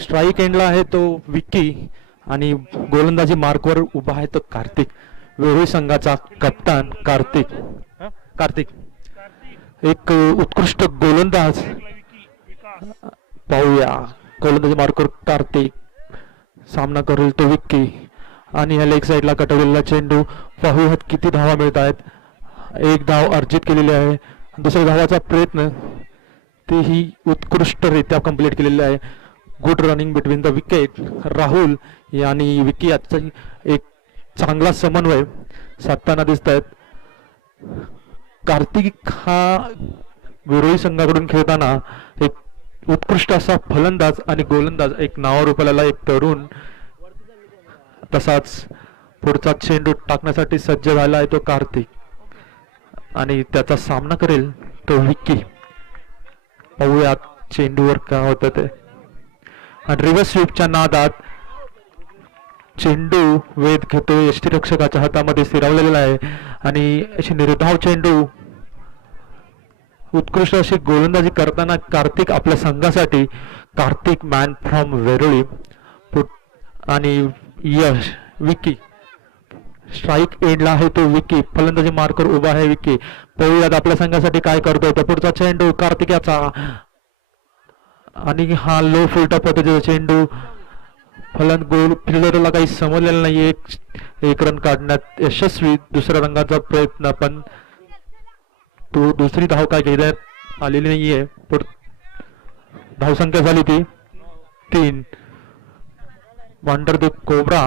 Strike एंडला आहे तो विक्की आणि गोलंदाजी मार्कवर उभा आहे तो कार्तिक. वेरुळी संघाचा कप्तान कार्तिक. कार्तिक एक उत्कृष्ट गोलंदाज पाहूया. गोलंदाजी मार्कवर कार्तिक, सामना करेल तो विक्की आणि ह्या लेग साईडला कटवलेला चेंडू. पाहूयात किती धावा मिळत आहेत. एक धाव अर्जित केलेली आहे. दुसऱ्या धावाचा प्रयत्न तेही उत्कृष्टरित्या कंप्लीट केलेला आहे. Good running between the wicket. Rahul आणि विकी याचा एक चांगला समन्वय साधताना दिसत आहेत. कार्तिक हा विरोधी संघाकडून खेळताना एक उत्कृष्ट असा फलंदाज आणि गोलंदाज, एक नावावर रुपयाला एक तरुण. तसाच पुढचा चेंडू टाकण्यासाठी सज्ज झाला आहे तो कार्तिक आणि त्याचा सामना करेल तो विक्की. पाहूया चेंडूवर काय होतं ते. आणि रिव्हर्स स्वीपच्या नादात चेंडू वेध घेतो. यष्टीरक्षकाच्या हातामध्ये स्थिरावलेला आहे आणि अशी निर्धाव चेंडू. उत्कृष्ट अशी गोलंदाजी करताना कार्तिक आपल्या संघासाठी. कार्तिक मॅन फ्रॉम वेरुळी आणि यश विकी. स्ट्राईक एंडला आहे तो विकी. फलंदाजी मार्कर उभा आहे विकी. पाहूयात आपल्या संघासाठी काय करतोय तो. पुढचा चेंडू कार्तिक याचा आणि हा लो फुलटा पद्धतीचा चेंडू. गोल फिल्डरला काही समजलेलं नाही. एक रन काढण्यात यशस्वी. दुसऱ्या रंगाचा प्रयत्न पण तो दुसरी धाव काय घेण्यात आलेली नाहीये. धावसंख्या झाली ती 3. Wonder the cobra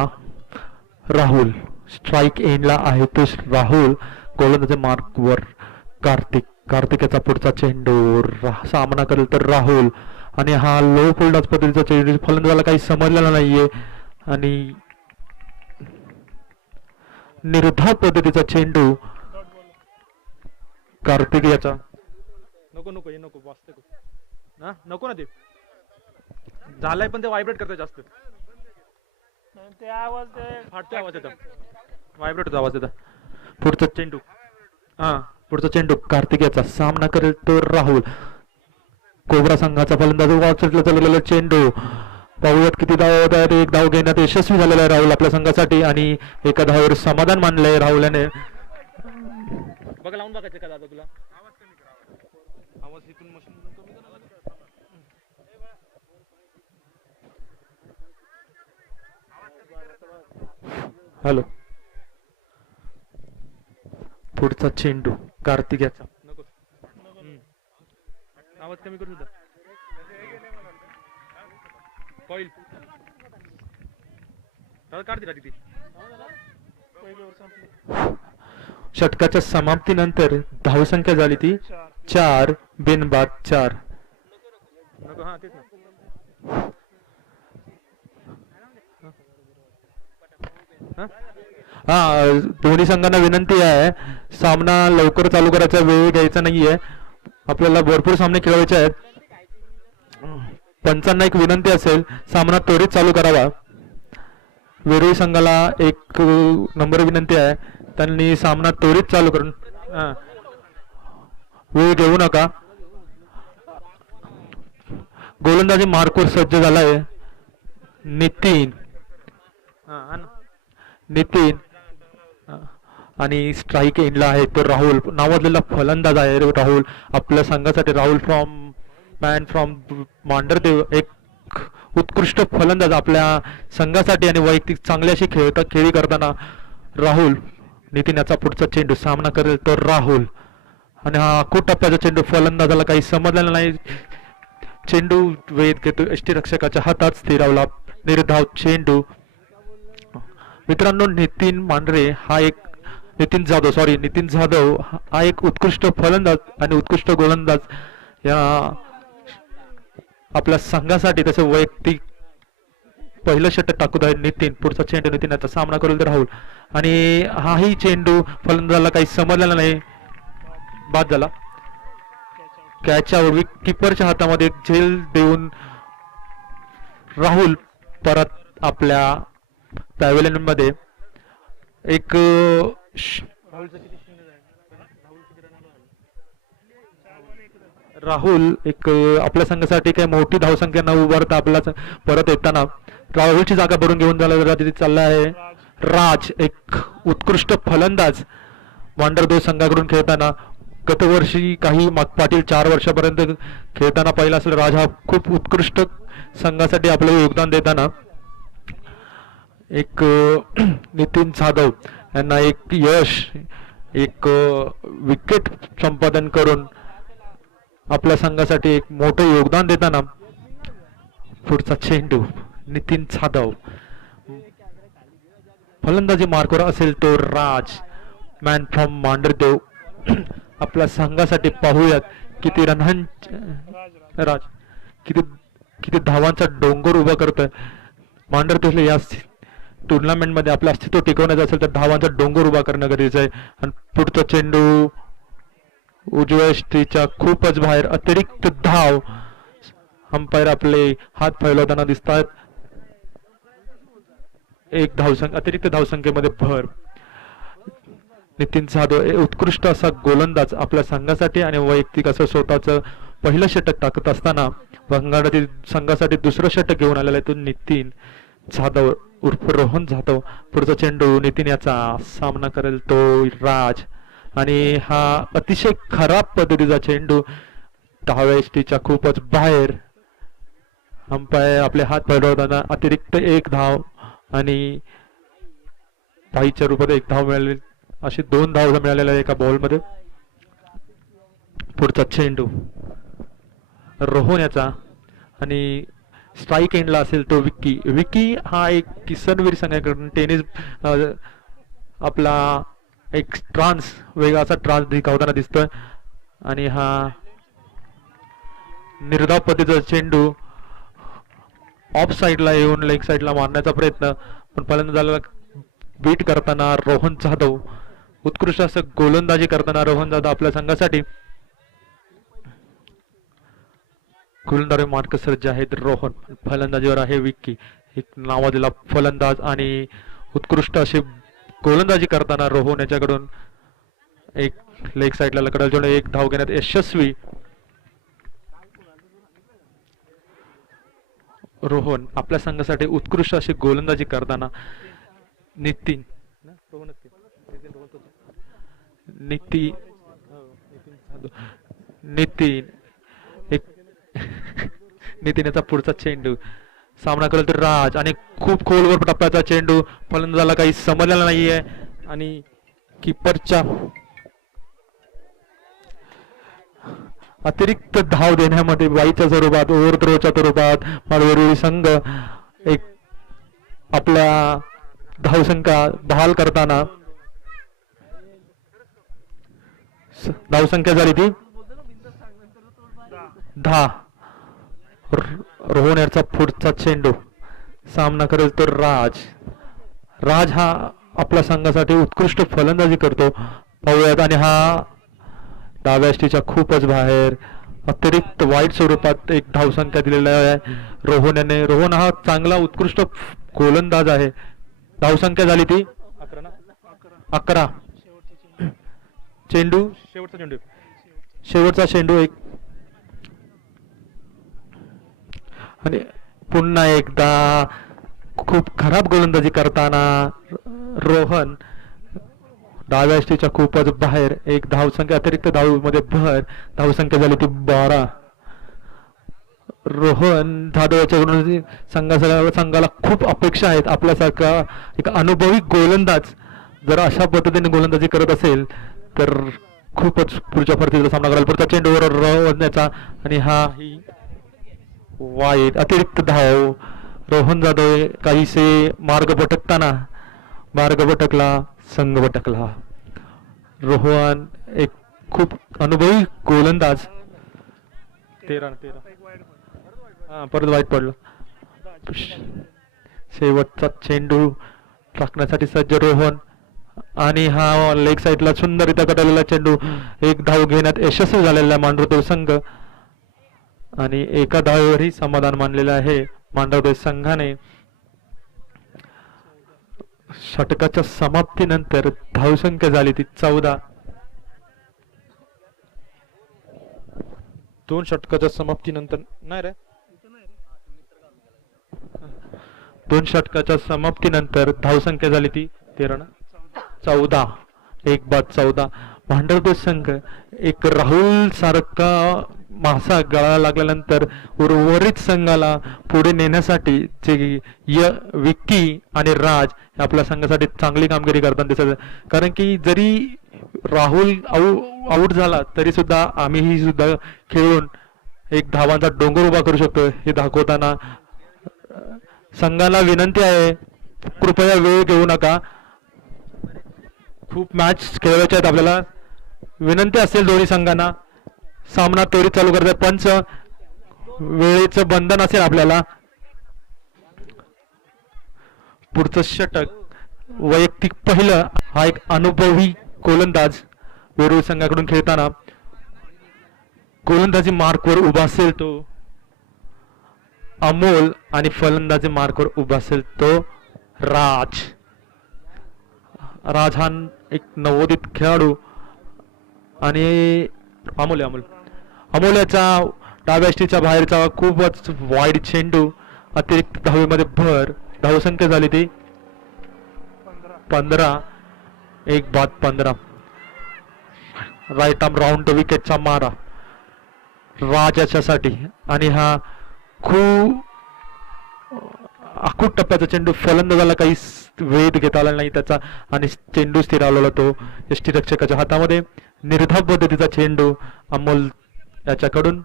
Rahul. Strike एंडला आहे तो राहुल. गोलंदाजी मार्कवर कार्तिक. कार्तिकेचा पुढचा चेंडू सामना करेल तर राहुल आणि हा लो फोल्ड पद्धतीचा चेंडू. फलंदाजाला काही समजलेला नाहीये आणि निर्धाव पद्धतीचा चेंडू कार्तिक याचा. नको नको हे नको वाचते ना, नको ना ते झालंय पण ते व्हायब्रेट करतोय जास्त. ते आवाज फाटतो आवाज येतो, व्हायब्रेटचा आवाज येतो. पुढचा चेंडू. पुढचा चेंडू कार्तिक याचा. सामना करेल तो राहुल. कोब्रा संघाचा फलंदाज वाचटला चाललेला चेंडू. पाहूयात किती धाव होत आहेत. एक धाव घेण्यात यशस्वी झालेला आहे राहुल आपल्या संघासाठी आणि एका धावावर समाधान मानलंय राहुल याने. बघ लावून बघायचं का दादा तुला आवाज इथून मशीन कमी करा. हॅलो. पुढचा चेंडू कार्तिक याचा. नको आवाज कमी करू सुद्धा. कॉईल काढ दिला तिथे. षटकाच्या समाप्तीनंतर धावसंख्या झाली ती 4 बिनबाद 4. नको हा तेच ना. दोन्ही संघांना विनंती आहे सामना लवकर चालू करायचा. वेळ घ्यायचा नाहीये. आपल्याला भरपूर सामने खेळवायचे आहेत. पंचांना एक विनंती असेल सामना त्वरित चालू करावा. वेरुळी संघाला एक नंबर विनंती आहे त्यांनी सामना त्वरित चालू करून वेळ घेऊ नका. गोलंदाजी मार्कवर सज्ज झालाय नितीन. नितीन आणि स्ट्राईक एंडला आहे तो राहुल. नावाजलेला फलंदाज आहे राहुल आपल्या संघासाठी. Rahul man from Mandhardev. एक उत्कृष्ट फलंदाज आपल्या संघासाठी आणि वैयक्तिक चांगली अशी खेळी करताना राहुल. नितीन याचा पुढचा चेंडू. सामना करेल तो राहुल आणि हा आखूट टप्प्याचा चेंडू. फलंदाजाला काही समजलेला नाही. चेंडू वेध घेतो. यष्टीरक्षकाच्या हातात स्थिरावला. निर्धाव चेंडू. मित्रांनो नितीन मांढरे हा एक नितीन जाधव हा एक उत्कृष्ट फलंदाज आणि उत्कृष्ट गोलंदाज या आपल्या संघासाठी. त्याचं वैयक्तिक पहिलं षटक टाकून आहे नितीन. पुढचा चेंडू नितीन याचा. सामना करेल तर राहुल आणि हाही चेंडू फलंदाजाला काही समजलेला नाही. बाद झाला. कॅचआउट. किपरच्या हातामध्ये झेल देऊन राहुल परत आपल्या पॅव्हेलियन मध्ये. एक राहुल एक आपल्या संघासाठी काही मोठी धावसंख्या न उभारता आपला परत येताना राहुलची जागा भरून घेऊन झाला तिथे चालला आहे राज एक उत्कृष्ट फलंदाज मांढरदेव संघाकडून खेळताना गतवर्षी काही पाटील 4 वर्षापर्यंत खेळताना पाहिला असेल राज हा खूप उत्कृष्ट संघासाठी आपलं योगदान देताना एक नितीन जाधव यांना एक यश एक विकेट संपादन करून आपल्या संघासाठी एक मोठं योगदान देताना पुढचा चेंडू नितीन जाधव फलंदाजी मार्कवर असेल तो राज मॅन फ्रॉम मांढरदेव आपल्या संघासाठी पाहूयात किती राज किती किती धावांचा डोंगर उभा करतोय मांढरदेवला या टुर्नामेंट मध्ये आपलं अस्तित्व टिकवण्याचं असेल तर धावांचा डोंगर उभा करणं गरजेचं आहे आणि पुढचा चेंडू उजव्या यष्टीच्या खूपच बाहेर अतिरिक्त धाव अंपायर आपले हात फैलवताना दिसतात एक अतिरिक्त धावसंख्येमध्ये भर नितीन जाधव उत्कृष्ट असा गोलंदाज आपल्या संघासाठी आणि वैयक्तिक असं स्वतःच पहिलं षटक टाकत असताना बंगालातील संघासाठी दुसरं षटक घेऊन आलेला आहे तो नितीन जाधव उर्फ रोहन जाधव पुढचा चेंडू नितीन याचा सामना करेल तो राज आणि हा अतिशय खराब पद्धतीचा चेंडू डाव्या यष्टीच्या खूपच बाहेर अंपायर आपले हात फैलवताना अतिरिक्त एक धाव आणि धाईच्या रूपात एक धाव मिळाली अशी 2 धाव मिळालेल्या एका बॉलमध्ये पुढचा चेंडू रोहन याचा आणि स्ट्राईक एंडला असेल तो विक्की हा एक किसनवीर संघाकडून टेनिस आपला एक वेगळा असा ट्रान्स दिखावताना दिसतोय आणि हा निर्धाव पद्धतीचा चेंडू ऑफ साइडला येऊन लेग साइडला मारण्याचा प्रयत्न पण फलंदाजाला बीट करताना रोहन जाधव उत्कृष्ट असं गोलंदाजी करताना रोहन जाधव आपल्या संघासाठी गोलंदाजी मार्कसर जे आहेत रोहन फलंदाजीवर आहे विक्की एक नावाजलेला फलंदाज आणि उत्कृष्ट अशी गोलंदाजी करताना रोहन याच्याकडून एक लेग साइडला लकडल जोडून एक धाव घेण्यात यशस्वी रोहन आपल्या संघासाठी उत्कृष्ट अशी गोलंदाजी करताना नितीन एक नितीन याचा पुढचा चेंडू सामना करेल तर राज आणि खूप खोलवर टप्प्याचा चेंडू फलंदाजाला काही समजलेला नाहीये आणि किपरच्या अतिरिक्त धाव देण्यामध्ये वाईच्या स्वरूपात ओव्हरथ्रोच्या स्वरूपात माळवेरुळी संघ एक आपल्या धावसंख्या बहाल करताना धावसंख्या झाली ती 10 रोहन याचा पुढचा चेंडू सामना करेल तो राज हा आपल्या संघासाठी उत्कृष्ट फलंदाजी करतो पाहूयात आणि हा डाव्या यष्टीच्या खूपच बाहेर अतिरिक्त वाईट स्वरूपात एक धावसंख्या दिलेला आहे रोहन हा चांगला उत्कृष्ट गोलंदाज आहे धावसंख्या झाली ती 11 चेंडू शेवटचा चेंडू एक आणि पुन्हा एकदा खूप खराब गोलंदाजी करताना रोहन डाव्या यष्टीच्या खूपच बाहेर एक धावसंख्या अतिरिक्त धावमध्ये भर धावसंख्या झाली ती 12 रोहन जाधव याच्याकडून संघाला खूप अपेक्षा आहेत आपल्यासारखा एक अनुभवी गोलंदाज जर अशा पद्धतीने गोलंदाजी करत असेल तर खूपच पुढच्या परिस्थितीचा सामना करायला पुढचा चेंडूवर रोहनचा आणि हा वाईट अतिरिक्त धाव रोहन जाधव काहीसे मार्ग भटकला संघ भटकला रोहन एक खूप अनुभवी गोलंदाज 13 हा परत वाईट पडलं शेवटचा चेंडू टाकण्यासाठी सज्ज रोहन आणि हा लेग साइडला सुंदररित्या कटलेला चेंडू एक धाव घेण्यात यशस्वी झालेला मांढरदेव संघ आणि एका धावेवरही समाधान मानलेलं आहे मांढरदेव संघाने षटकाच्या समाप्तीनंतर धावसंख्या झाली ती 14 2 षटकाच्या समाप्तीनंतर नाही रे 2 षटकाच्या समाप्तीनंतर धावसंख्या झाली ती 13 ना 14 एक बाद 14 भांडरदेव संघ एक राहुल सारखा मासा गळाला लागल्यानंतर उर्वरित संघाला पुढे नेण्यासाठी जे विक्की आणि राज हे आपल्या संघासाठी चांगली कामगिरी करताना दिसत आहे. कारण की जरी राहुल आऊट झाला तरी सुद्धा आम्हीही सुद्धा खेळून एक धावांचा डोंगर उभा करू शकतो हे दाखवताना संघाला विनंती आहे कृपया वेळ घेऊ नका. खूप मॅच खेळवायचे आहेत आपल्याला. विनंती असेल दोन्ही संघांना सामना त्वरित चालू करतात. पंच वेळेचं बंधन असेल आपल्याला. पुढचं षटक वैयक्तिक पहिलं हा एक अनुभवी गोलंदाज वेरूळ संघाकडून खेळताना गोलंदाजी मार्कवर उभा असेल तो अमोल आणि फलंदाजी मार्कवर उभा असेल तो राज. राज हा एक नवोदित खेळाडू आणि अमोल्याचा डाव्या यष्टीच्या बाहेरचा खूपच वाईड चेंडू अतिरिक्त धावेमध्ये भर. धावसंख्या झाली ती 15 एक बाद 15. राईट आर्म राऊंड विकेटचा मारा राज याच्यासाठी आणि हा खूप आखूट टप्प्याचा चेंडू फलंदाजाला काही वेध घेता आला नाही त्याचा आणि चेंडू स्थिरावलेला तो यष्टीरक्षकाच्या हातामध्ये. निर्धाव पद्धतीचा चेंडू अमोल याच्याकडून.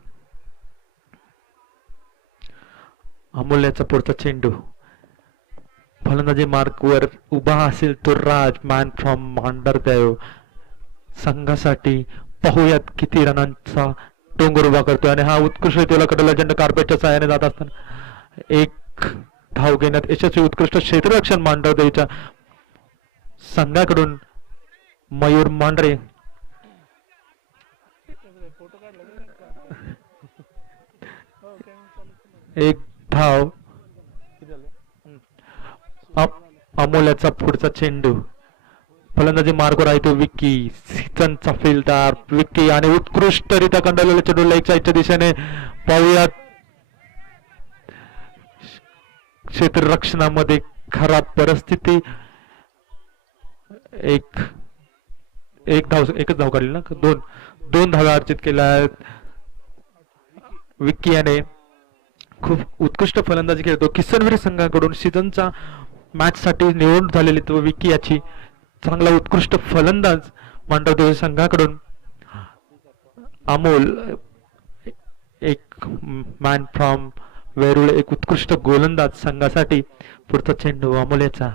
अमोल याचा पुढचा चेंडू फलंदाजी मार्कवर उभा असेल तो राज मॅन फ्रॉम मांढरदेव संघासाठी. पाहूयात किती रनांचा डोंगर उभा करतोय आणि हा उत्कृष्ट रीतीला कडला चेंडू कार्पेटच्या सहाय्याने जात असताना एक धाव घेण्यात यशस्वी. उत्कृष्ट क्षेत्ररक्षण मांढरदेवच्या संघाकडून मयूर मांढरे. एक धाव. अमोल्याचा पुढचा चेंडू फलंदाजी मार्गवर आहे तो विक्की सीझनचा फिल्डर विक्की आणि उत्कृष्टरित्या कंडलेला चेंडू लेग साईडच्या दिशेने. पाहूयात क्षेत्ररक्षणामध्ये खराब परिस्थिती. एकच धाव काढली ना दोन धाव्या अर्जित केल्या आहेत. विक्की याने खूप उत्कृष्ट फलंदाजी खेळतो. किसनवीर संघाकडून सीझनचा मॅच साठी निवड झालेली तो विक्की याची चांगला उत्कृष्ट फलंदाज मांढरदेव संघाकडून. अमोल एक मॅन फ्रॉम वेरूळ एक उत्कृष्ट गोलंदाज संघासाठी. पुढचा चेंडू अमोल्याचा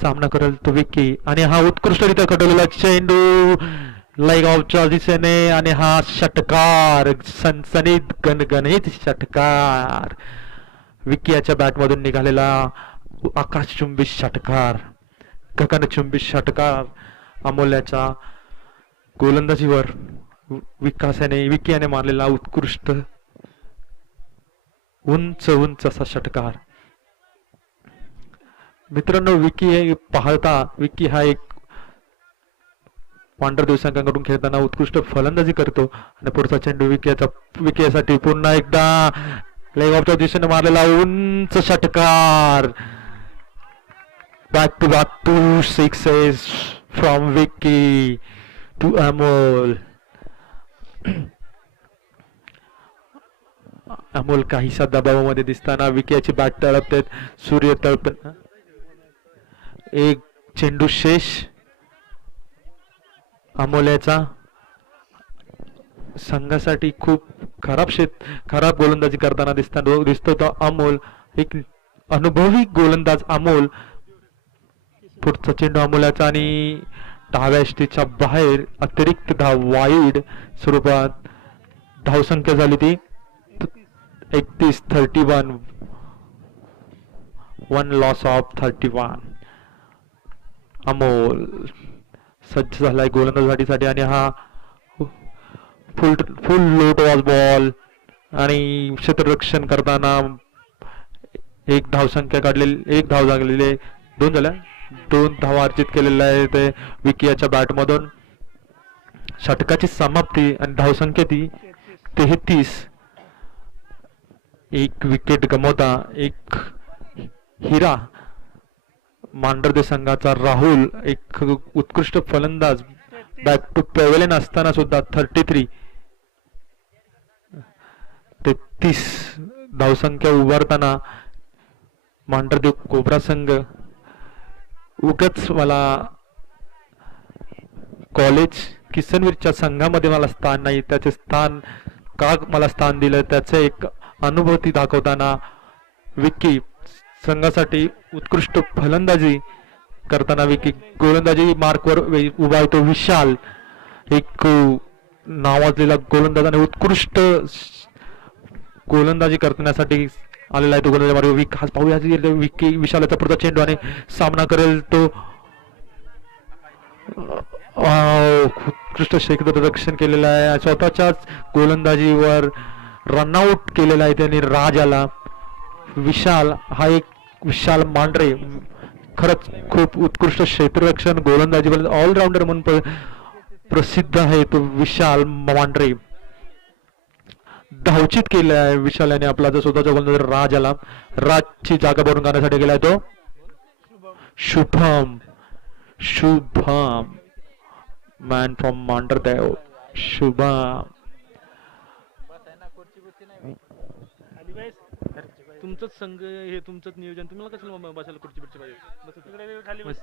सामना करेल तो विक्की आणि हा उत्कृष्टरित्या कडवलेला चेंडू लाईग ऑफच्या दिशेने आणि हा षटकार सनसनीत गणगणित षटकार विक्की याच्या बॅटमधून निघालेला आकाशचुंबी षटकार गगनचुंबी षटकार अमोल्याच्या गोलंदाजीवर विक्की याने मारलेला उत्कृष्ट उंच असा षटकार. मित्रांनो विक्की हा एक मांढरदेव संघाकडून खेळताना उत्कृष्ट फलंदाजी करतो आणि पुढचा चेंडू विक्कीसाठी पुन्हा एकदा लेग ऑफच्या दिशेने मारलेला उंच षटकार. Back to 2 sixes from Vicky to Amol. Amol काहीसा दबावामध्ये दिसताना विक्की याची बॅट तळपते. सूर्य तळप एक चेंडू शेष अमोल्याचा संघासाठी खूप खराब गोलंदाजी करताना दिसतो तो अमोल एक अनुभवी गोलंदाज अमोल. पुढचा चेंडू अमोल्याचा आणि डाव्या यष्टीच्या बाहेर अतिरिक्त धाव वाईड स्वरूपात. धावसंख्या झाली ती 31 1 लॉस ऑफ 31. अमोल सज्ज झालाय गोलंदाजीसाठी आणि हा फुल लोट वॉज बॉल आणि क्षेत्ररक्षण करताना एक धाव लागलेली 2 धावा अर्जित केलेल्या आहे ते विक्की याच्या बॅटमधून. षटकाची समाप्ती आणि धावसंख्या ती 33. एक विकेट गमावता एक हिरा मांढरदेव संघाचा राहुल एक उत्कृष्ट फलंदाज बॅक टू पॅव्हेलियन असताना सुद्धा 33 धावसंख्या उभारताना मांढरदेव कोबरा संघ उगाच मला कॉलेज किसनवीरच्या संघामध्ये मला स्थान नाही, त्याचे स्थान का मला स्थान दिलं त्याचे एक अनुभूती दाखवताना विकी संघासाठी उत्कृष्ट फलंदाजी करताना विकी गोलंदाजी मार्कवर उभा आहे तो विशाल एक नावाजलेला गोलंदाज आणि उत्कृष्ट गोलंदाजी करण्यासाठी आलेला आहे तो गोलंदाज मार्ग खास पाहूया विकी विशालाचा पुढचा चेंडू आणि सामना करेल तो उत्कृष्ट क्षेत्ररक्षण केलेलं आहे स्वतःच्याच गोलंदाजीवर रनआउट केलेला आहे त्यांनी राजाला विशाल हा एक विशाल मांढरे खरंच खूप उत्कृष्ट क्षेत्ररक्षण गोलंदाजी ऑलराऊंडर म्हणून प्रसिद्ध आहे तो विशाल मांढरे धावचित केलं आहे विशाल याने आपला जो स्वतःचा गोलंदाज राजाला राजची जागा भरून गाण्यासाठी गेलाय तो शुभम शुभम मॅन फ्रॉम मांढरदेव शुभम तुमचंच संघ हे तुमचंच नियोजन तुम्हाला कसं बसायला खुर्ची बिर्ची पाहिजे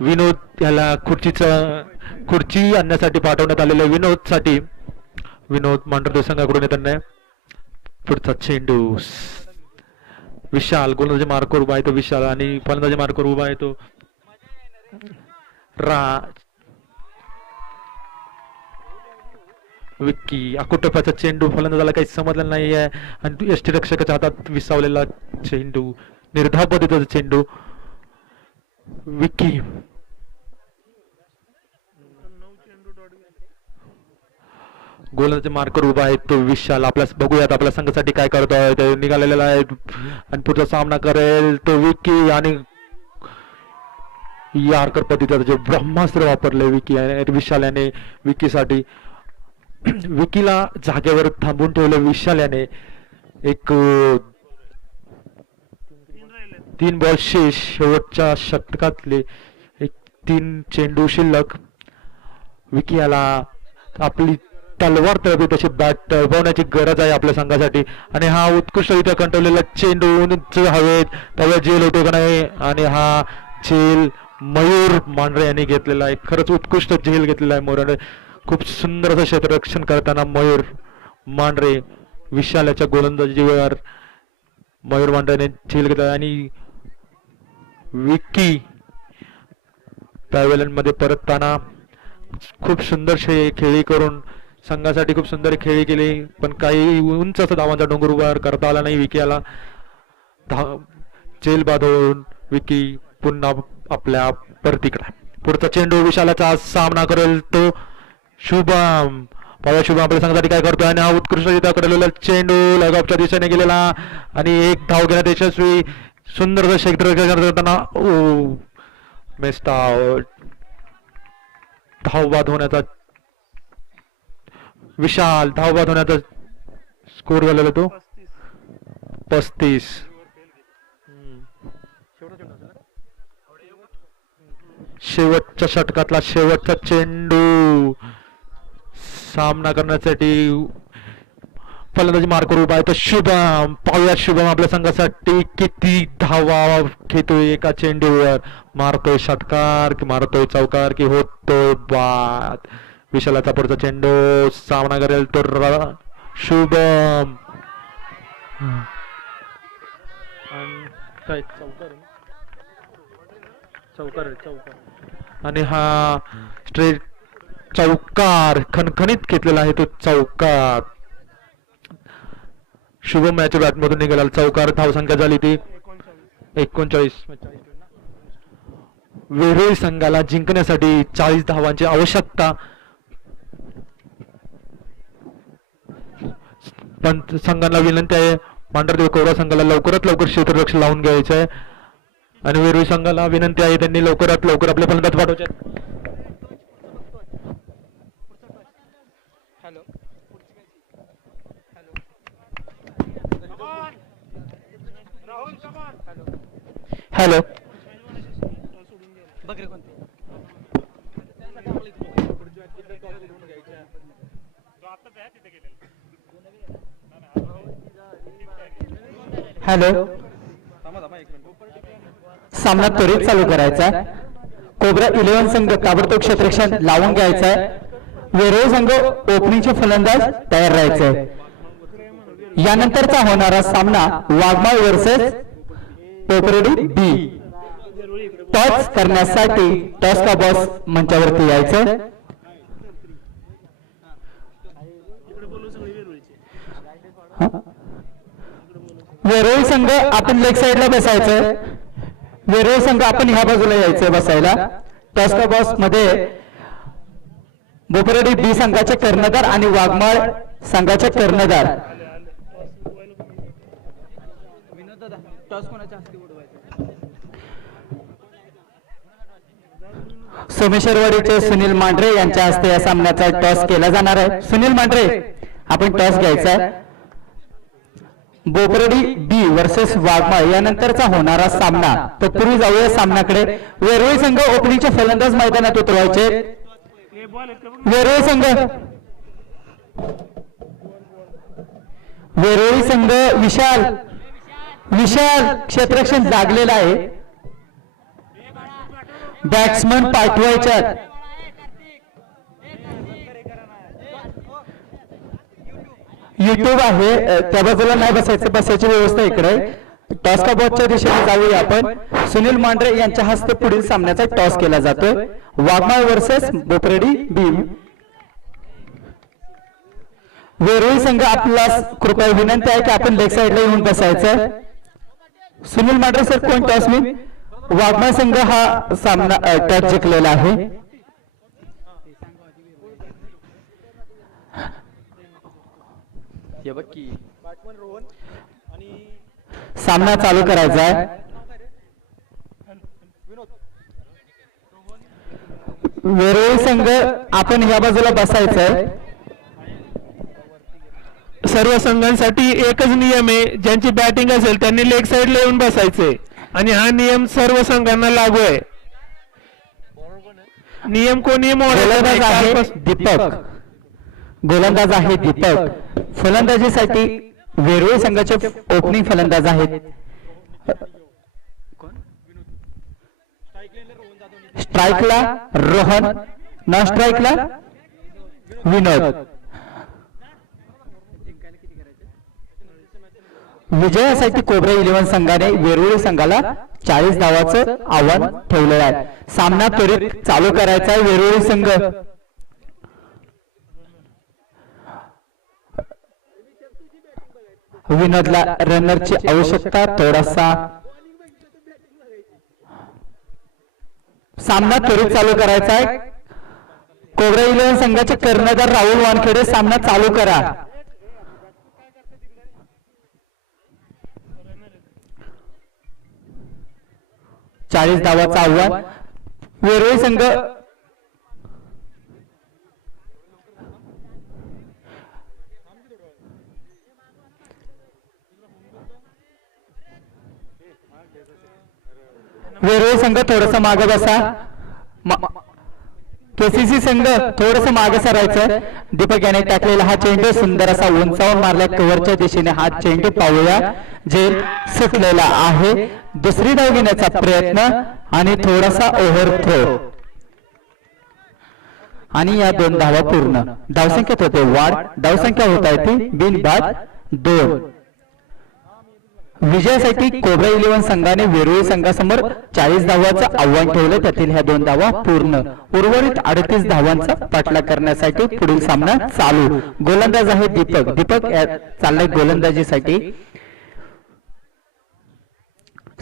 विनोद याला खुर्ची आणण्यासाठी पाठवण्यात आलेले विनोद साठी विनोद मांढरदेव संघाकडून येताना पुढचा चेंडू विशाल गोलंदाजी मार्कवर उभा आहे तो विशाल आणि फलंदाजी मार्कवर उभा आहे तो राज विक्की अकोटप्याचा चेंडू फलंदाजाला काही समजलं नाही आहे आणि यष्टीरक्षकाच्या हातात विसावलेला चेंडू निर्धाव पद्धतीचा चेंडू विक्की गोलंदाजी मार्कर उभा आहे तो विशाल आपल्या बघूयात आपल्या संघासाठी काय करतोय ते निघालेला आहे आणि पुढचा सामना करेल तो विक्की आणि यारकर पद्धतीचं जे ब्रह्मास्त्र वापरले विकी विशाल याने विकीसाठी विकीला जागेवर थांबून ठेवलं विशाल याने एक 3 बॉल शेवटच्या षटकातले एक 3 चेंडू शिल्लक विकी याला आपली तलवार तळपे तशी बॅट तळपवण्याची गरज आहे आपल्या संघासाठी आणि हा उत्कृष्टरित्या कंट्रोललेला चेंडू हवेत तव्या झेल होतो का नाही आणि हा झेल मयूर मांढरे यांनी घेतलेला आहे खरंच उत्कृष्ट झेल घेतलेला आहे मयूर खूप सुंदर असं क्षेत्ररक्षण करताना मयूर मांढरे विशालाच्या गोलंदाजीवर मयूर मांढरेने झेल घेतला आणि विक्की पॅव्हेलियन मध्ये परतताना खूप सुंदर खेळी करून संघासाठी खूप सुंदर खेळी केली पण काही उंच असं धावांचा डोंगर उभा करता आला नाही विकीला झेल बांधून विकी पुन्हा आपल्या परतीकडे पुढचा चेंडू विशालाचा सामना करेल तो शुभम पाहूया शुभम आपल्या संघासाठी काय करतोय आणि हा उत्कृष्टरित्या कडलेला चेंडू लगॉपच्या दिशेने गेलेला आणि एक धाव घेण्यात यशस्वी सुंदर क्षेत्ररक्षण करताना मिस्ड आउट धाव बाद होण्याचा विशाल धाव बाद होण्याचा स्कोर झालेला तो 35 शेवटच्या षटकातला शेवटचा चेंडू सामना करण्यासाठी फलंदाजी मार्कवर उभा आहे तो शुभम पाहूया शुभम आपल्या संघासाठी किती धावा घेतोय एका चेंडूवर मारतोय षटकार की मारतोय चौकार की होतोय बाद विशालाचा पुढचा चेंडू सामना करेल तो शुभम आणि हा स्ट्रेट चौकार खणखणीत घेतलेला आहे तो चौकार शुभम याच्या बॅटमधून निघाला चौकार धावसंख्या झाली ती 39 वेरूळ संघाला जिंकण्यासाठी 40 धावांची आवश्यकता पण संघाला विनंती आहे मांढरदेव कोबरा संघाला लवकरात लवकर क्षेत्ररक्षण लावून घ्यायचं आहे आणि वेरूळ संघाला विनंती आहे त्यांनी लवकरात लवकर आपले फलंदाज पाठवायचे हॅलो बघ रे कोणते हॅलो सामना त्वरित चालू करायचा आहे. कोबरा 11 संघ ताबडतोब क्षेत्ररक्षण लावून घ्यायचा आहे. वेरोळ संघ ओपनिंगचे फलंदाज तयार राहायचे आहे. यानंतरचा होणारा सामना वाघमाळ वर्सेस पोपरेडी बी. टॉस करण्यासाठी टॉस का बॉस मंचावरती यायचं. वेरोळ संघ आपण लेग साइडला बसायचं. वेरोळ संघ आपण ह्या बाजूला यायचं बसायला. टॉस का बॉस मध्ये बोपरेडी बी संघाचे कर्णधार आणि वाघमाळ संघाचे कर्णधार. सोमेश्वरवाडीचे सुनील मांढरे यांच्या हस्ते या सामन्याचा टॉस केला जाणार आहे. सुनील मांढरे आपण टॉस घ्यायचा आहे. बोपरेडी बी वर्सेस वाघमाळ यानंतरचा होणारा सामना. तत्पूर्वी जाऊया सामन्याकडे. वेरोळी संघ ओपनिंगचे फलंदाज मैदानात उतरवायचे. वेरोळी संघ वेरोळी संघ विशाल विशाल क्षेत्ररक्षण जागलेला आहे. बॅट्समन पाठवायच्यात. युट्यूब आहे त्या बाजूला नाही बसायचं. बसायची व्यवस्था इकडे. टॉस का बॉसच्या दिशेने जाऊया आपण. सुनील मांढरे यांच्या हस्ते पुढील सामन्याचा टॉस केला जातोय. वाघमाळ वर्सेस बोपरेडी बी. वेरोळी संघ आपला कृपया विनंती आहे की आपण लेग साइडला येऊन बसायचं. सुनील मांढरे सर कोण टॉस मी. वाघमाळ संघ हा सामना टॉस जिंकलेला आहे. सामना चालू करायचा आहे. वेरोळी संघ आपण या बाजूला बसायचंय. सर्व संघांसाठी एकच नियम आहे. ज्यांची बॅटिंग असेल त्यांनी लेग साइडला येऊन बसायचे आणि हा नियम सर्व संघांना लागू आहे. नियम कोणी गोलंदाज आहे दीपक. गोलंदाज आहे दीपक. फलंदाजीसाठी वेरोळी संघाचे ओपनिंग फलंदाज आहेत. स्ट्राईकला रोहन, नॉन स्ट्राईकला विनोद. विजयासाठी कोबरा 11 संघाने वेरुळी संघाला 40 धावाचं आव्हान ठेवलेलं आहे. सामना त्वरित चालू करायचा आहे. वेरुळी संघ विनोदला रनरची आवश्यकता. थोडासा सामना त्वरित चालू करायचा आहे. कोबरा 11 संघाचे कर्णधार राहुल वानखेडे सामना चालू करा. चाळीस धावाचं आव्हान. वेरुळी संघ वेरुळी संघ थोडस मागे बसा. केसीसी संघ थोडस मागे सरायचं. दीपक याने टाकलेला हा चेंडू सुंदर असा उंचावून मारला. कव्हरच्या दिशेने हा चेंडू पाहूया जे सुटलेला आहे. दुसरी धाव घेण्याचा प्रयत्न आणि थोडासा ओव्हर थ्रो आणि या 2 धावा पूर्ण. धावसंख्येत होते वाढ. धावसंख्या होत आहे ती बिनबाद 2. विजयासाठी कोबरा 11 संघाने वेरुळी संघासमोर 40 धावांचं आव्हान ठेवलं. त्यातील ह्या 2 धावा पूर्ण. उर्वरित 38 धावांचा पाठलाग करण्यासाठी पुढील सामना चालू. गोलंदाज आहे दीपक. दीपक चाललाय गोलंदाजीसाठी.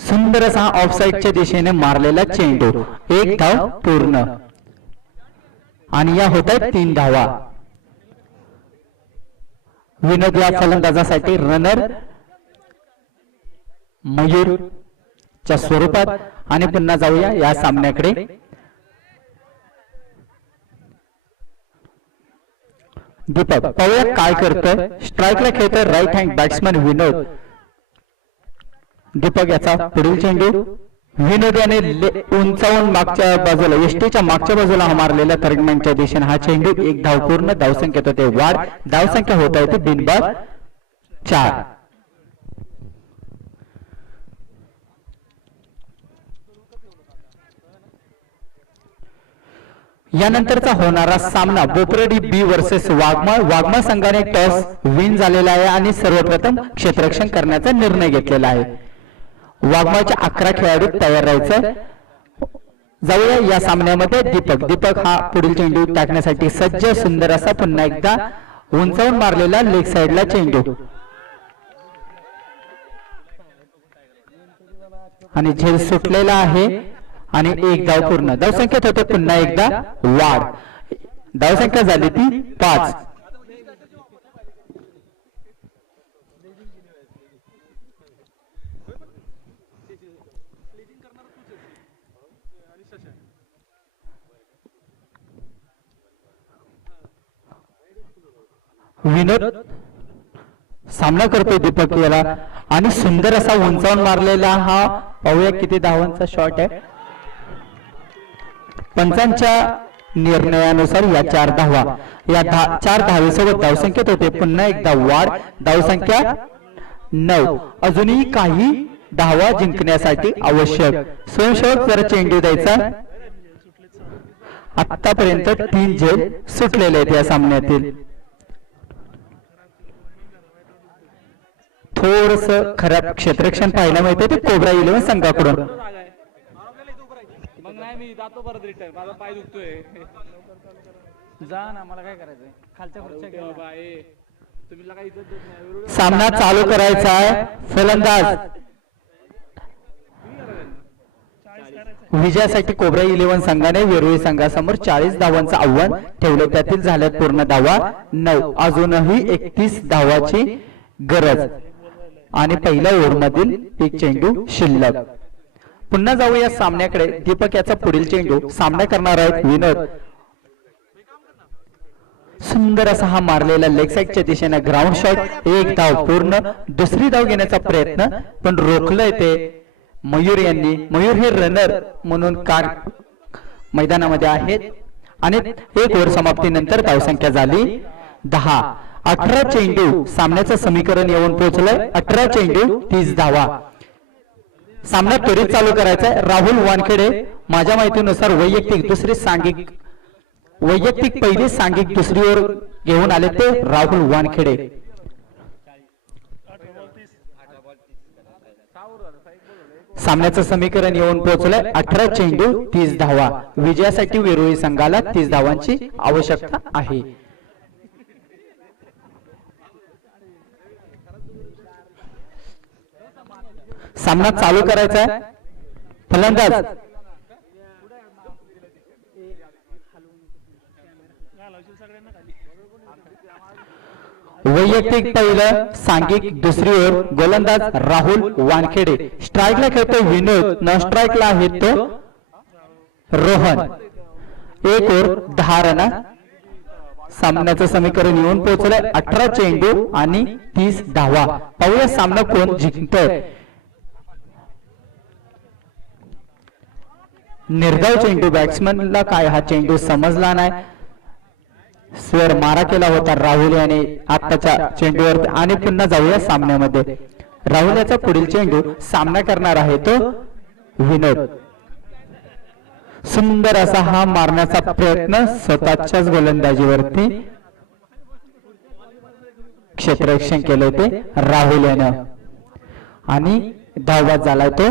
सुंदर असा ऑफसाईडच्या दिशेने मारलेला चेंडू. 1 धाव पूर्ण आणि या होत आहेत 3 धावा. विनोद या फलंदाजासाठी रनर मयूर च्या स्वरूपात. आणि पुन्हा जाऊया या सामन्याकडे. दीपक पाहूया काय करतोय. स्ट्राईकला खेळतोय राईट हँड बॅट्समन विनोद. दीपक याचा पुढील चेंडू विनोद याने उंचावून मागच्या बाजूला एसटीच्या मागच्या बाजूला हा मारलेला थर्डमॅनच्या दिशेने हा चेंडू एक धाव पूर्ण धावसंख्येत होते वाढ धावसंख्या होत आहे ते बिनबाद 4. यानंतरचा होणारा सामना बोपरेडी बी वर्सेस वाघमाळ संघाने टॉस विन झालेला आहे आणि सर्वप्रथम क्षेत्ररक्षण करण्याचा निर्णय घेतलेला आहे. वाघमाळच्या 11 खेळाडू तयार राहायचं. जाऊया या सामन्यामध्ये दीपक हा पुढील चेंडू टाकण्यासाठी सज्ज. सुंदर असा पुन्हा एकदा उंचावून मारलेला लेग साइडला चेंडू आणि झेल सुटलेला आहे आणि एक धाव पूर्ण. धावसंख्येत होते पुन्हा एकदा वाढ. धावसंख्या झाली ती 5. विनोद सामना करतोय दीपक याला आणि सुंदर असा उंचावून मारलेला हा पाहूया किती धावांचा शॉट आहे. पंचांच्या निर्णयानुसार या 4 धावा या 4 धावेसोबत धावसंख्येत होते पुन्हा एकदा वाढ. धावसंख्या 9. अजूनही काही धावा जिंकण्यासाठी आवश्यक. स्वयंसेवक जरा चेंडू द्यायचा. आतापर्यंत 3 झेल सुटलेले आहेत या सामन्यातील. थोडस खराब क्षेत्ररक्षण पाहायला मिळते ते कोब्रा 11 संघाकडून. मग नाही मी जातो परत रिटर्न. माझा पाय दुखतोय. जा ना मला काय करायचंय. खालच्या खुर्च्या घ्या बाबा. तुम्ही काही इज्जत देत नाही. सामना चालू करायचा आहे. फलंदाज विजयासाठी कोब्रा 11 संघाने वेरुळी संघासमोर 40 धावांचं आव्हान ठेवले. त्यातील झाल्यात पूर्ण धावा 9. अजूनही 31 धावाची गरज आणि पहिल्या ओव्हरमधील एक चेंडू शिल्लक. पुन्हा जाऊया सामन्याकडे. दीपक याचा पुढील चेंडू सामना करणार आहेत विनोद. सुंदर असा हा मारलेला लेग साइडच्या दिशेने ग्राउंड शॉट. एक धाव पूर्ण. दुसरी धाव घेण्याचा प्रयत्न पण रोखलंय ते मयूर यांनी. मयूर हे रनर म्हणून मैदानामध्ये आहेत आणि एक ओव्हर समाप्तीनंतर धावसंख्या झाली 10. 18 चेंडू सामन्याचं समीकरण येऊन पोहोचलंय. 18 चेंडू 30 धावा. सामना त्वरित चालू करायचा आहे. राहुल वानखेडे माझ्या माहितीनुसार वैयक्तिक पहिली सांघिक दुसरी ओव्हर घेऊन आले ते राहुल वानखेडे. सामन्याचं समीकरण येऊन पोहोचलंय 18 चेंडू 30 धावा. विजयासाठी वेरुळी संघाला 30 धावांची आवश्यकता आहे. सामना चालू करायचा आहे. फलंदाज वैयक्तिक पहिलं सांघिक दुसरी ओव्हर. गोलंदाज राहुल वानखेडे. स्ट्राईकला खेळतो विनोद. न स्ट्राईकला आहे तो रोहन. एक ओव्हर 10 रन. सामन्याचं समीकरण येऊन पोहोचलंय 18 चेंडू आणि 30 धावा. पाहूया सामना कोण जिंकतोय. निर्धाव चेंडू. बॅट्समनला काय हा चेंडू समजला नाही. स्वर मारा केला होता राहुल याने आत्ताच्या चेंडूवर. आणि पुन्हा जाऊया सामन्यामध्ये. राहुल याचा पुढील चेंडू सामना करणार आहे तो विनोद. सुंदर असा हा मारण्याचा प्रयत्न स्वतःच्याच गोलंदाजीवरती क्षेत्ररक्षण केले ते राहुल यानं आणि धावबाद झालाय तो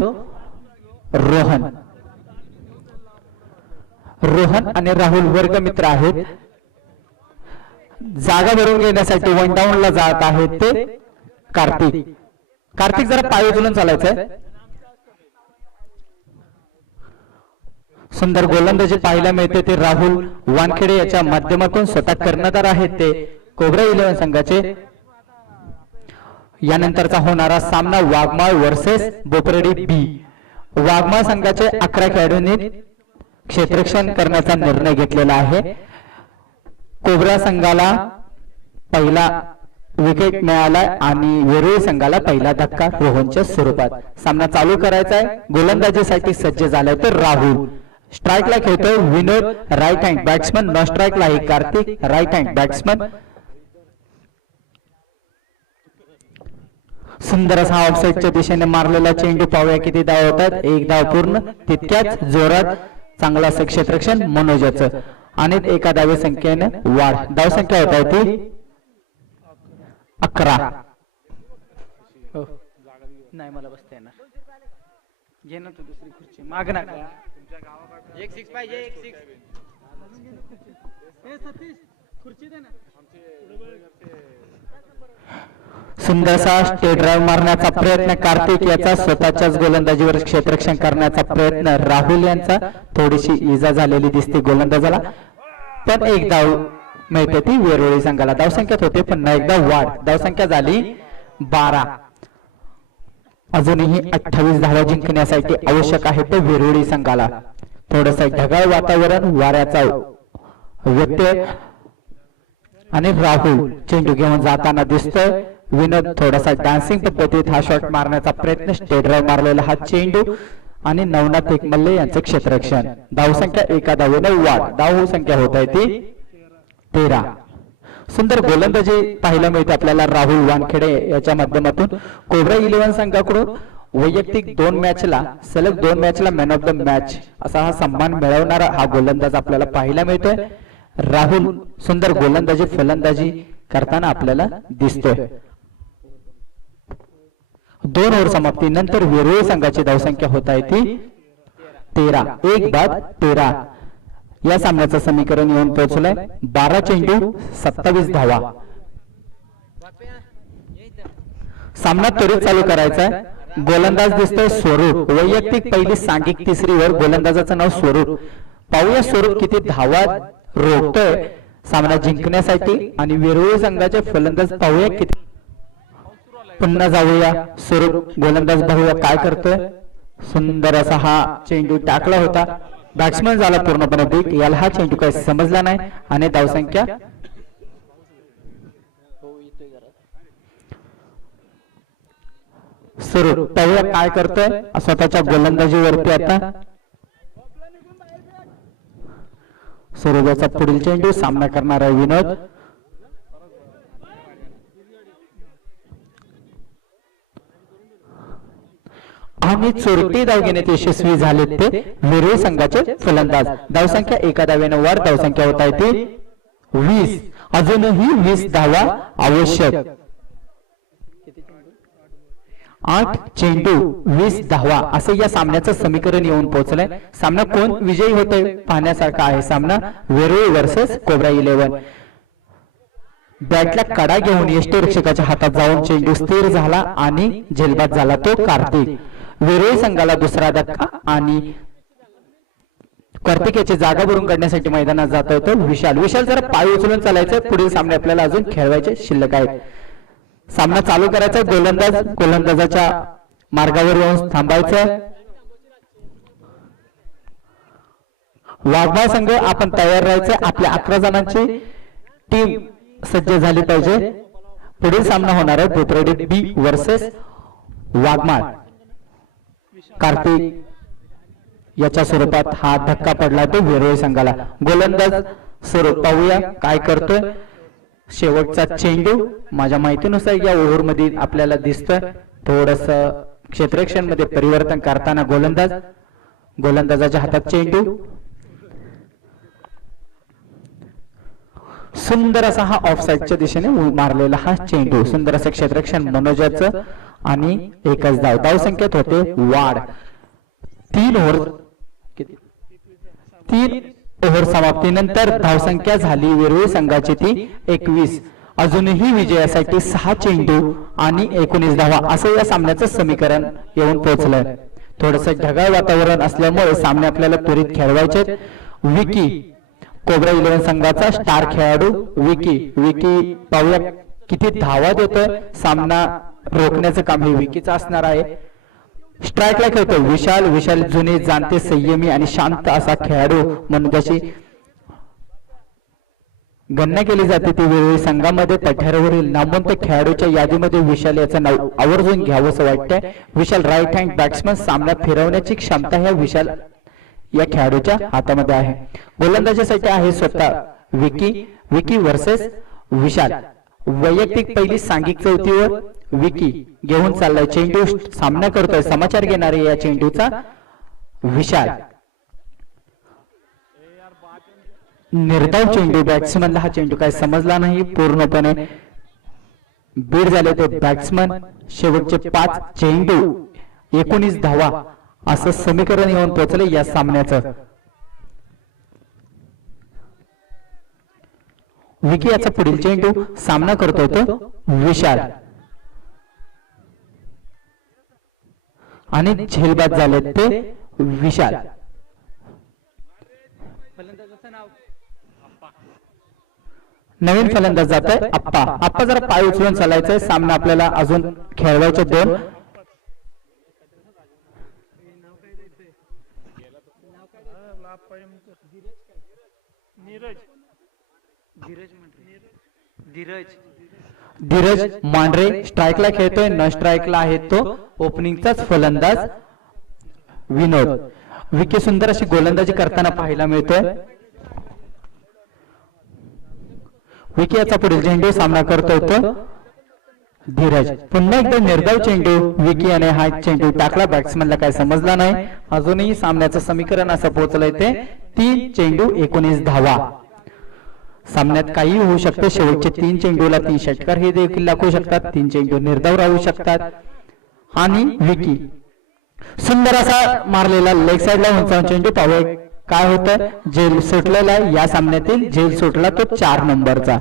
रोहन. रोहन आणि राहुल वर्गमित्र आहेत. जागा भरून घेण्यासाठी वन डाऊनला जात आहेत ते कार्तिक जरा पाय उचलून चालायचंय. सुंदर गोलंदाजी पाहायला मिळते ते राहुल वानखेडे याच्या माध्यमातून. स्वतः कर्णधार आहेत ते कोब्रा 11 संघाचे. यानंतरचा होणारा सामना वाघमाळ वर्सेस बोपरेडी बी. वाघमाळ संघाचे 11 खेळाडूंनी क्षेत्ररक्षण करण्याचा निर्णय घेतलेला आहे. कोब्रा संघाला पहिला विकेट मिळाला आणि वेरूळ संघाला पहिला धक्का रोहनच्या स्वरूपात. सामना चालू करायचा आहे. गोलंदाजीसाठी सज्ज झालाय तर राहुल. स्ट्राईकला खेळतोय विनोद, राईट हँड बॅट्समन. नॉन स्ट्राईकला आहे कार्तिक, राईट हँड बॅट्समन. सुंदर असा ऑफसाईडच्या दिशेने मारलेला चेंडू. पाहूया किती धाव होतात. एक धाव पूर्ण. तितक्याच जोरात चांगला असं क्षेत्ररक्षण मनोजाचं आणि एका धावे संख्येने वाढ. धाव संख्या होत आहे ती 11. नाही मला बसता येणार. घे ना तू दुसरी खुर्ची माग ना. एक सिक्स पाहिजे. एक सिक्स. खुर्ची दे ना. सुंदरसा स्टेट ड्राईव्ह मारण्याचा प्रयत्न कार्तिक याचा. स्वतःच्याच गोलंदाजीवर क्षेत्ररक्षण करण्याचा प्रयत्न राहुल यांचा. थोडीशी इजा झालेली दिसते गोलंदाजाला, पण एक धाव मिळते ती वेरूळ संघाला. धावसंख्यात होते पुन्हा एकदा वाढ. धावसंख्या झाली 12. अजूनही 28 धावा जिंकण्यासाठी आवश्यक आहे ते वेरूळ संघाला. थोडस ढगाळ वातावरण, वाऱ्याचा व्यत्यय आणि राहुल चेंडू घेऊन जाताना दिसतोय. विनोद थोडासा डान्सिंग पद्धतीत हा शॉट मारण्याचा प्रयत्न. स्टेट ड्राईव्ह मारलेला हा चेंडू आणि नवनाथ एकमल्ले यांचं क्षेत्ररक्षण. धावसंख्या एका धावेने वाढ. धाव संख्या होत आहे ती 13. सुंदर गोलंदाजी पाहायला मिळते आपल्याला राहुल वानखेडे याच्या माध्यमातून. कोब्रा 11 संघाकडून वैयक्तिक 2 मॅचला सलग 2 मॅचला मॅन ऑफ द मॅच असा हा सन्मान मिळवणारा हा गोलंदाज आपल्याला पाहायला मिळतोय. राहुल सुंदर गोलंदाजी फलंदाजी करताना आपल्याला दिसतोय. 2 ओव्हर समाप्तीनंतर वेरूळ संघाची धावसंख्या होत आहे ती 13. 1 बाद 13 या सामन्याचं समीकरण येऊन पोहोचलंय. 12 चेंडू 27 धावा. सामना त्वरित चालू करायचा आहे. गोलंदाज दिसतोय स्वरूप. वैयक्तिक पहिली सांघिक तिसरीवर गोलंदाजाचं नाव स्वरूप. पाहूया स्वरूप किती धावा रोखतोय सामना जिंकण्यासाठी आणि वेरूळ संघाचे फलंदाज पाहूया किती. पुन्हा जाऊया स्वरूप गोलंदाज पाहूया काय करतोय. सुंदर असा हा चेंडू टाकला होता. बॅट्समन झाला पूर्णपणे बीट. याला हा चेंडू काही समजला नाही आणि धावसंख्या स्वरूप पाहूया काय करतोय स्वतःच्या गोलंदाजीवरती. आता स्वरूपाचा पुढील चेंडू. सामना करणारा विनोद. आणि चोरटी धाव घेण्यात यशस्वी झाले ते वेरूळ संघाचे फलंदाज. धावसंख्या एका धावेने वाढ. धावसंख्या होत आहे ती 20. अजूनही 20 धावा आवश्यक. 8 चेंडू 20 धावा असे या सामन्याचं समीकरण येऊन पोहोचलंय. सामना कोण विजयी होतोय पाहण्यासारखा आहे. सामना वेरूळ वर्सेस कोब्रा 11. बॅटला कडा घेऊन यष्टीरक्षकाच्या हातात जाऊन चेंडू स्थिर झाला आणि झेलबाद झाला तो कार्तिक. वेरूळ संघाला दुसरा धक्का आणि कार्तिक याची जागा भरून काढण्यासाठी मैदानात जात होतो विशाल. विशाल जरा पाय उचलून चालायचं. पुढील सामने आपल्याला अजून खेळवायचे शिल्लक आहेत. सामना चालू करायचा. गोलंदाजाच्या मार्गावर येऊन थांबायचं. वाघबाळ संघ आपण तयार राहायचं. आपल्या 11 जणांची टीम सज्ज झाली पाहिजे. पुढील सामना होणार आहे भोतरडी बी वर्सेस वाघमाळ. कार्तिक याच्या स्वरूपात हा धक्का पडला तो वेरूळ संघाला. गोलंदाज स्वरूप पाहूया काय करतोय. शेवटचा चेंडू माझ्या माहितीनुसार या ओव्हर मध्ये आपल्याला दिसतोय. थोडस क्षेत्ररक्षण मध्ये परिवर्तन करताना गोलंदाजाच्या हातात चेंडू. सुंदर असा हा ऑफसाईडच्या दिशेने मारलेला हा चेंडू. सुंदर असं क्षेत्ररक्षण मनोजाचं आणि एकच धाव. धाव संख्येत होते वाढ. 3 ओव्हर समाप्तीनंतर धावसंख्या झाली वेरूळ संघाची ती 21. अजूनही विजयासाठी 6 चेंडू आणि 19 धावा असं या सामन्याचं समीकरण येऊन पोहोचलंय. थोडस ढगाळ वातावरण असल्यामुळे सामने आपल्याला त्वरित खेळवायचे. विकी कोब्रा 11 संघाचा स्टार खेळाडू विकी पाहूया किती धावा देतोय. सामना रोखण्याचं काम हे विकीचं असणार आहे. स्ट्राईकला खेळतो विशाल जुने जाणते संयमी आणि शांत असा खेळाडू म्हणून त्याची गणना केली जाते ती वेळोवेळी संघामध्ये पठारावरील नामवंत खेळाडूच्या यादीमध्ये विशाल याचं नाव आवर्जून घ्यावं असं वाटतंय. विशाल राईट हँड बॅट्समन, सामना फिरवण्याची क्षमता ह्या विशाल या खेळाडूच्या हातामध्ये आहे. गोलंदाजीसाठी आहे स्वतः विकी वर्सेस विशाल. वैयक्तिक पहिली सांघिक चौथीवर विकी घेऊन चाललाय चेंडू, सामना करतोय समाचार घेणारे या चेंडूचा विशाल. निर्धाव चेंडू, बॅट्समनला हा चेंडू काय समजला नाही, पूर्णपणे बीड झाले ते बॅट्समन. शेवटचे 5 चेंडू 19 धावा असं समीकरण येऊन पोहोचले या सामन्याचं. विकी याचा पुढील चेंडू, सामना करतोय तो विशाल आणि झेलबाद झाले ते विशाल. फलंदाजाचं नाव नवीन फलंदाज जात आहे आप्पा जरा पाय उचलून चालायचंय. सामना आपल्याला अजून खेळवायचे 2. धीरज मांढरे स्ट्राईकला खेळतोय, न स्ट्राईकला आहे तो ओपनिंगचाच फलंदाज विनोद. विकी सुंदर अशी गोलंदाजी करताना पाहायला मिळतोय. विकी याचा पुढील चेंडू, सामना करतोय तो धीरज. पुन्हा एकदा निर्धाव चेंडू, विकी याने हा चेंडू टाकला, बॅट्समनला काय समजला नाही. अजूनही सामन्याचं समीकरण असं पोहोचलंय ते 3 चेंडू 19 धावा. सामन्यात काही होऊ शकते. शेवटचे 3 चेंडूला 3 षटकार हे देखील लागू शकतात, 3 चेंडू निर्धाव राहू शकतात. आणि विकी सुंदर असा मारलेला लेग साइडला उंचावून चेंडू, पाहूया काय होतं. झेल सुटलेला या सामन्यातील झेल सुटला तो 4 नंबरचा.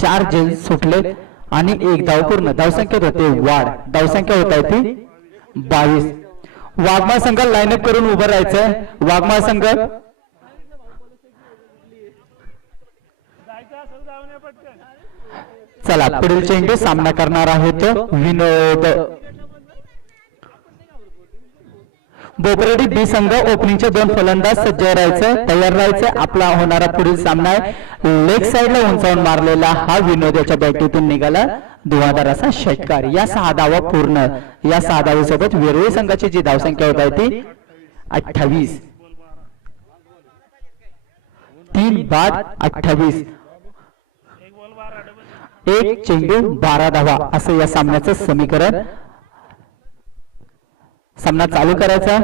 4 झेल सुटले आणि 1 धाव पूर्ण. धावसंख्येत होते वाढ, धावसंख्या होत आहे ती 22. वाघमाळ संघ लाईनअप करून उभं राहायचंय. वाघमाळ संघ चला, पुढील चेंडू सामना करणार आहे तो विनोद. बोकरडी बी संघ ओपनिंगचे 2 फलंदाज सज्ज राहायचं, तयार राहायचं. आपला होणारा पुढील सामना आहे लेग साइडला उंचावून मारलेला हा विनोद याच्या बॅटीतून निघाला धुवाधार असा षटकार. या 6 धावा पूर्ण. या 6 धावेसोबत वेरुळी संघाची जी धावसंख्या होत आहे ती 28. 3 बाद 28. 1 चेंडू 12 धावा असं या सामन्याचं समीकरण. सामना चालू करायचा.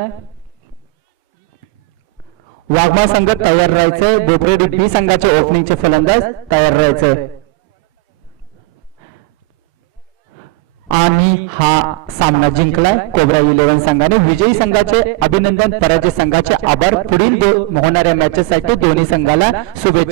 वाघमाळ संघ तयार राहायचंय, बोकरेडी बी संघाचे ओपनिंगचे फलंदाज तयार राहायचंय. आणि हा सामना जिंकलाय कोब्रा 11 संघाने. विजयी संघाचे अभिनंदन, पराजय संघाचे आभार. पुढील होणाऱ्या मॅचेससाठी दोन्ही संघाला शुभेच्छा.